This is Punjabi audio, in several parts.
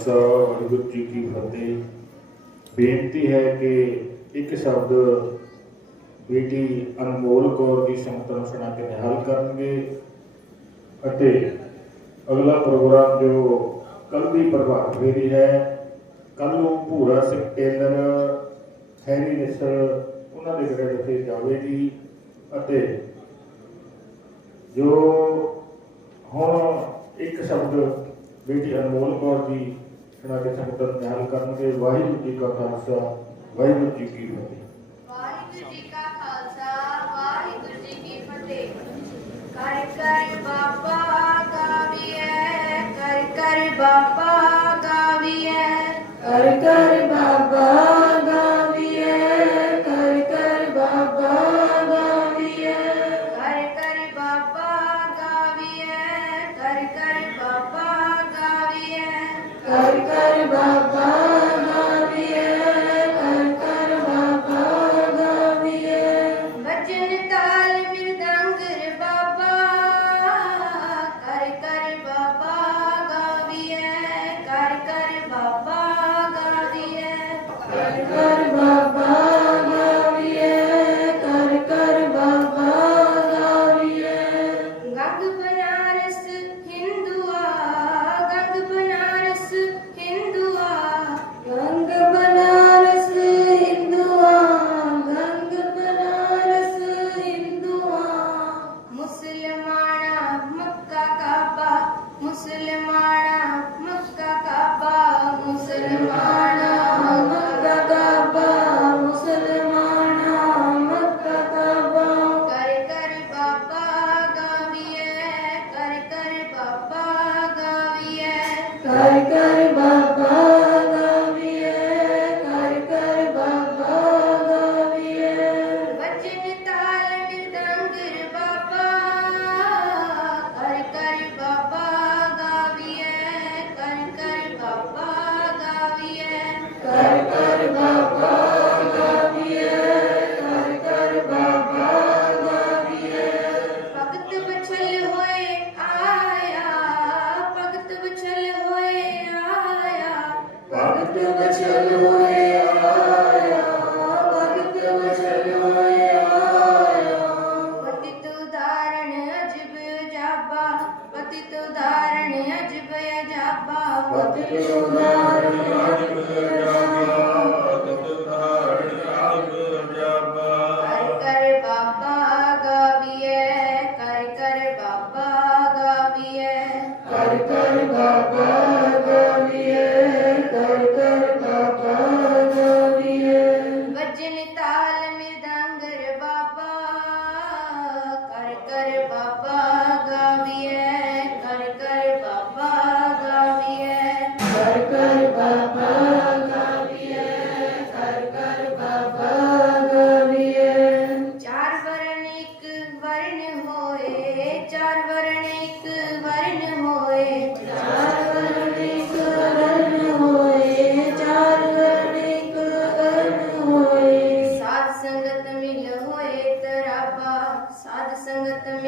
ਖਾਲਸਾ, ਵਾਹਿਗੁਰੂ ਜੀ ਕੀ ਫਤਿਹ। ਬੇਨਤੀ ਹੈ ਕਿ ਇੱਕ ਸ਼ਬਦ ਬੇਟੀ ਅਨਮੋਲ ਕੌਰ ਦੀ ਸੰਗਤ ਨੂੰ ਸੁਣਾ ਕੇ ਨਿਹਾਲ ਕਰਨਗੇ ਅਤੇ ਅਗਲਾ ਪ੍ਰੋਗਰਾਮ ਜੋ ਕੱਲ ਦੀ ਪ੍ਰਭਾਤ ਫੇਰੀ ਹੈ ਕੱਲ ਨੂੰ ਭੂਰਾ ਸਿੰਘ ਟੇਲਰ ਹੈਰੀ ਨਿਸਰ ਉਹਨਾਂ ਦੇ ਘਰੇ ਤੇ ਜਾਵੇਗੀ ਅਤੇ ਜੋ ਹੁਣ ਇੱਕ ਸ਼ਬਦ ਬੇਟੀ ਅਨਮੋਲ ਕੌਰ ਦੀ ਸੁਣਾ ਕੇ ਸੰਗਤ ਨਿਹਾਲ ਕਰਨਗੇ, ਵਾਹਿਗੁਰੂ ਜੀ ਕਾ ਖਾਲਸਾ, ਵਾਹਿਗੁਰੂ ਜੀ ਕੀ ਫਤਿਹ। ਵਾਹਿਗੁਰੂ ਜੀ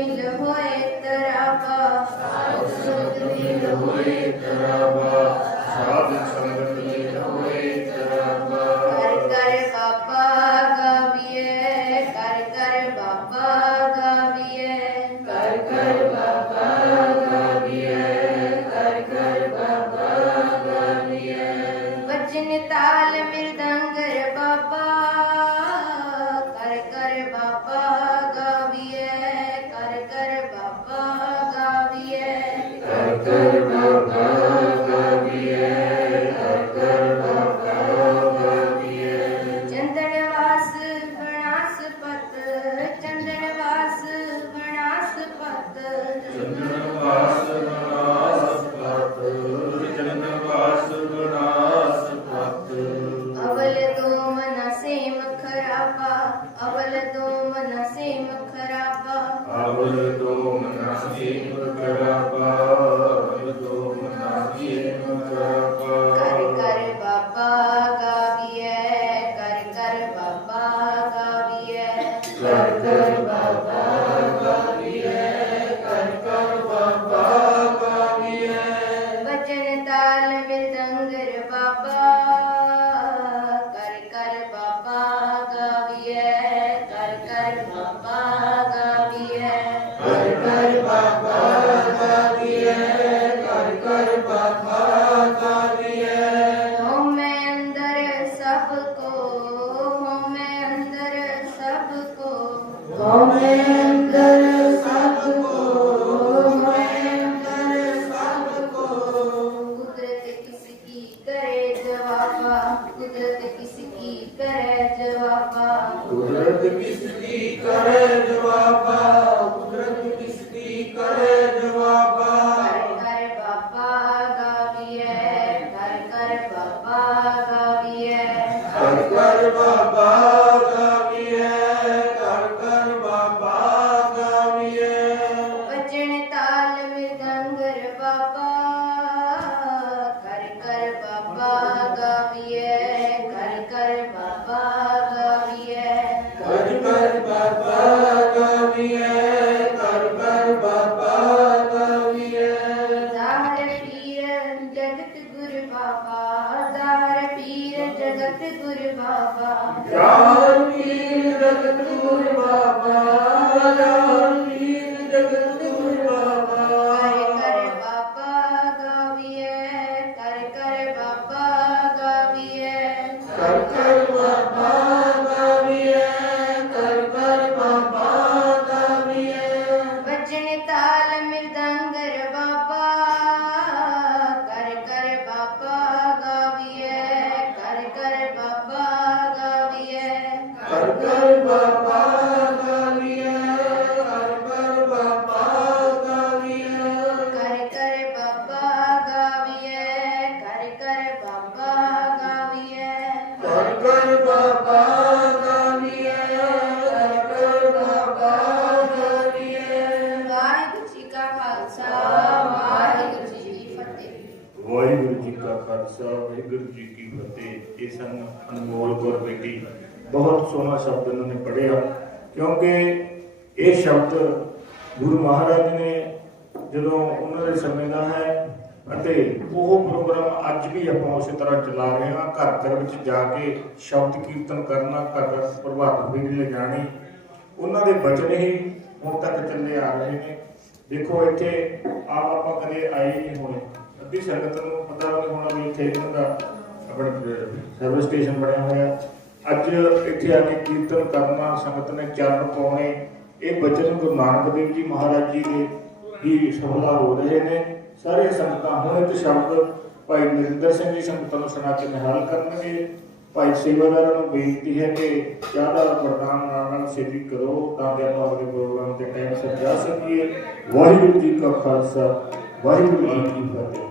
मिल होए तराबा साधु संत मिल होए तराबा साधु Sarva Bhagavya Sarva Bhagavya Waheguru ji ਕਾ ਖਾਲਸਾ, ਵਾਹਿਗੁਰੂ ਜੀ ਕੀ ਫਤਿਹ। ਇਹ ਸਨ ਅਨਮੋਲ ਕੌਰ ਬੇਟੀ। ਬਹੁਤ ਸੋਹਣਾ ਸ਼ਬਦ ਇਹਨਾਂ ਨੇ ਪੜਿਆ ਕਿਉਂਕਿ ਇਹ ਸ਼ਬਦ ਗੁਰੂ ਮਹਾਰਾਜ ਨੇ ਜਦੋਂ ਉਹਨਾਂ ਦੇ ਸਮੇਂ ਦਾ ਹੈ ਅਤੇ ਉਹ ਪ੍ਰੋਗਰਾਮ ਅੱਜ ਵੀ ਆਪਾਂ ਉਸੇ ਤਰ੍ਹਾਂ ਚਲਾ ਰਹੇ ਹਾਂ, ਘਰ ਘਰ ਵਿੱਚ ਜਾ ਕੇ ਸ਼ਬਦ ਕੀਰਤਨ ਕਰਨਾ, ਘਰ ਘਰ ਪ੍ਰਭਾਤ ਫੇਰੀ ਲਿਜਾਣੀ, ਉਹਨਾਂ ਦੇ ਬਚਨ ਹੀ ਹੁਣ ਤੱਕ ਚੱਲੇ ਆ ਰਹੇ ਨੇ। ਦੇਖੋ ਇੱਥੇ ਆਪ ਆਪਾਂ ਕਦੇ ਆਏ ਨਹੀਂ ਹੋਏ। ਅੱਧੀ ਸੰਗਤ ਨੂੰ ਪਤਾ ਨਹੀਂ ਹੋਣਾ ਵੀ ਇੱਥੇ ਇਹਨਾਂ ਦਾ ਆਪਣਾ ਸਰਵਿਸ ਸਟੇਸ਼ਨ ਬਣਿਆ ਹੋਇਆ। ਅੱਜ ਇੱਥੇ ਆ ਕੇ ਕੀਰਤਨ ਕਰਨਾ, ਸੰਗਤ ਨੇ ਚਰਨ ਪਾਉਣੇ, ਇਹ ਬਚਨ ਗੁਰੂ ਨਾਨਕ ਦੇਵ ਜੀ ਮਹਾਰਾਜ ਜੀ ਦੇ ਹੀ ਸਫਲਾ ਹੋ ਰਹੇ ਨੇ। ਸਾਰੇ ਸੰਗਤਾਂ ਹੁਣ ਇੱਕ ਸ਼ਬਦ ਭਾਈ ਨਰਿੰਦਰ ਸਿੰਘ ਜੀ ਸੰਗਤਾਂ ਨੂੰ ਸੁਣਾ ਕੇ ਨਿਹਾਲ ਕਰਨਗੇ। ਭਾਈ ਸੇਵਾਦਾਰਾਂ ਨੂੰ ਬੇਨਤੀ ਹੈ ਕਿ ਜ਼ਿਆਦਾ ਵਰਦਾਨ ਨਾਲ ਸੇਵੀ ਕਰੋ, ਤਾਂ ਕਿ ਆਪਾਂ ਆਪਣੇ ਪ੍ਰੋਗਰਾਮ ਤੇ ਟਾਈਮ ਸਿਰ ਜਾ ਸਕੀਏ। ਵਾਹਿਗੁਰੂ ਜੀ ਕਾ ਖਾਲਸਾ, ਵਾਹਿਗੁਰੂ ਜੀ ਕੀ ਫਤਿਹ।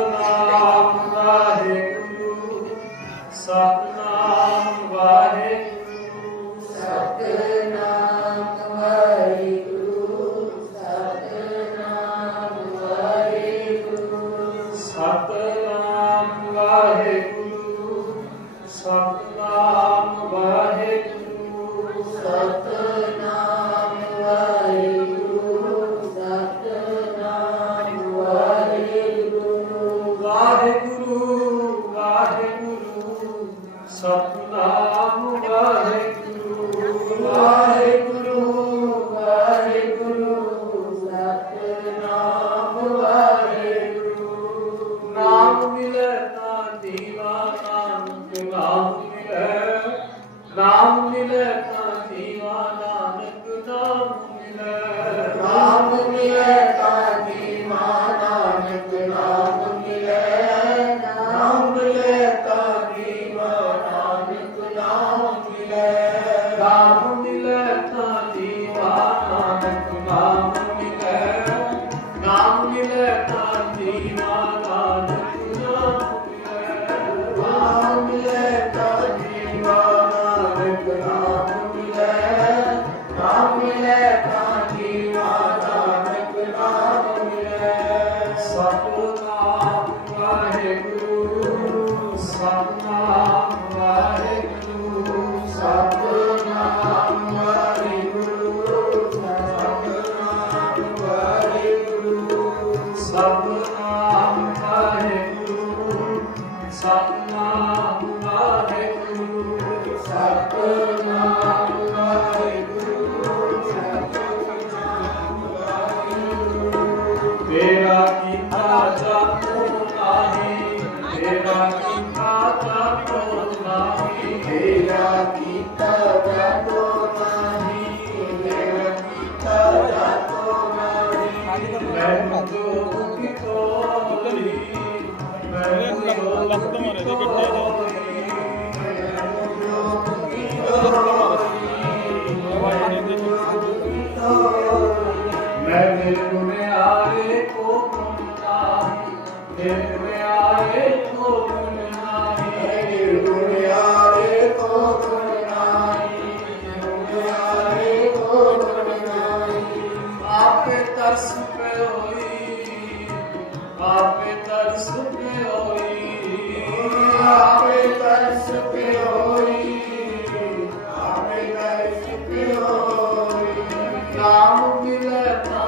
popular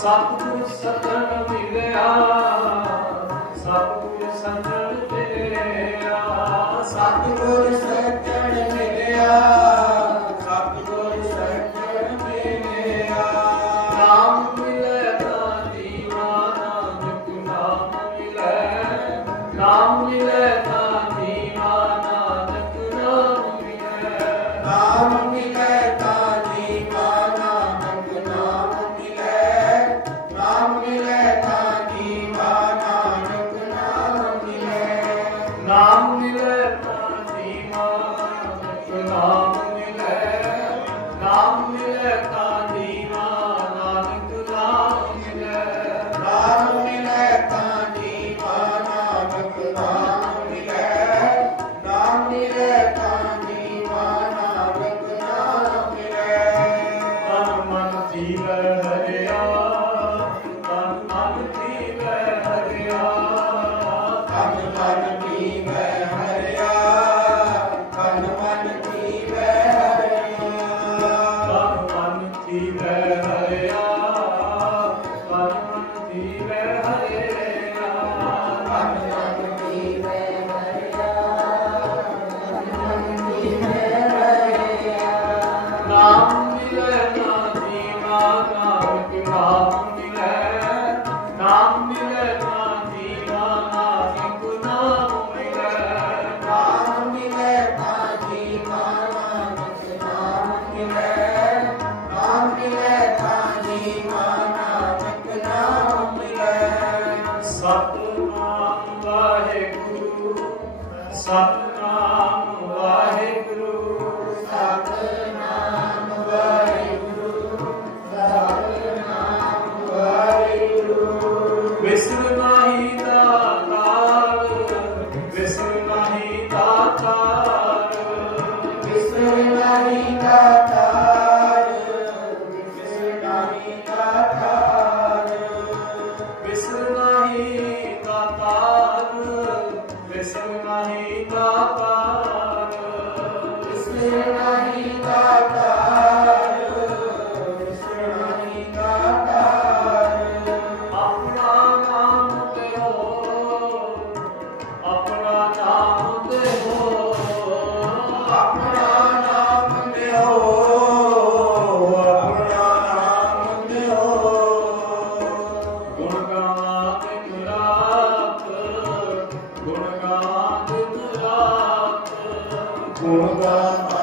WhatsApp 아. Yeah. toda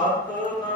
Satan